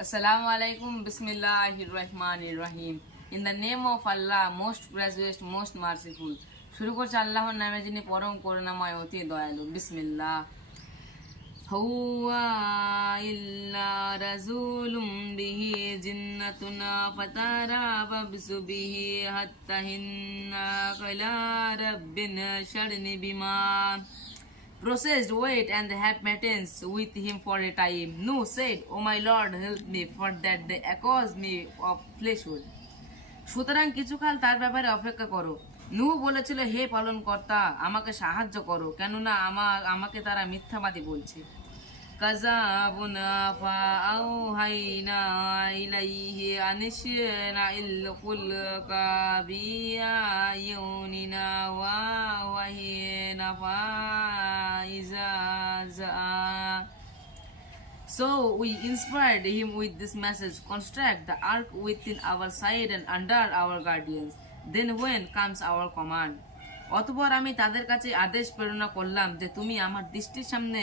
Assalamu alaikum, Bismillahir Rahmanir Rahim. In the name of Allah, most gracious, most merciful. শুরু করছে আল্লাহর নামে যিনি পরম করুণাময় অতি দয়ালু। বিসমিল্লাহ। হুয়া ইল্লা রাসূলুম বিহি জিন্নাতুনা ফাতারা বাবসুবিহি হাত্তা হিন্না কালা রাব্বিনা শারনি বিমা processed weight and have maintenance with him for a time. Nuh said, O my Lord, help me, for that they accuse me of fleshhood. সুতরাং কিছুকাল তার ব্যাপারে অপেক্ষা করো। নূহ বলেছিল, হে পালনকর্তা, আমাকে সাহায্য করো, কেননা আমাকে তারা মিথ্যাবাদী বলছে। কাযাবুনা ফাআওহাইনা ইলাইহি আনিশনাইল ফুলকা বিআয়ুনিনা ওয়া ওয়াহিনা So we inspired him with this message, construct the ark within our side and under our guardians. Then when comes our command? অতঃপর আমি তাদের কাছে আদেশ প্রেরণ করলাম যে তুমি আমার দৃষ্টির সামনে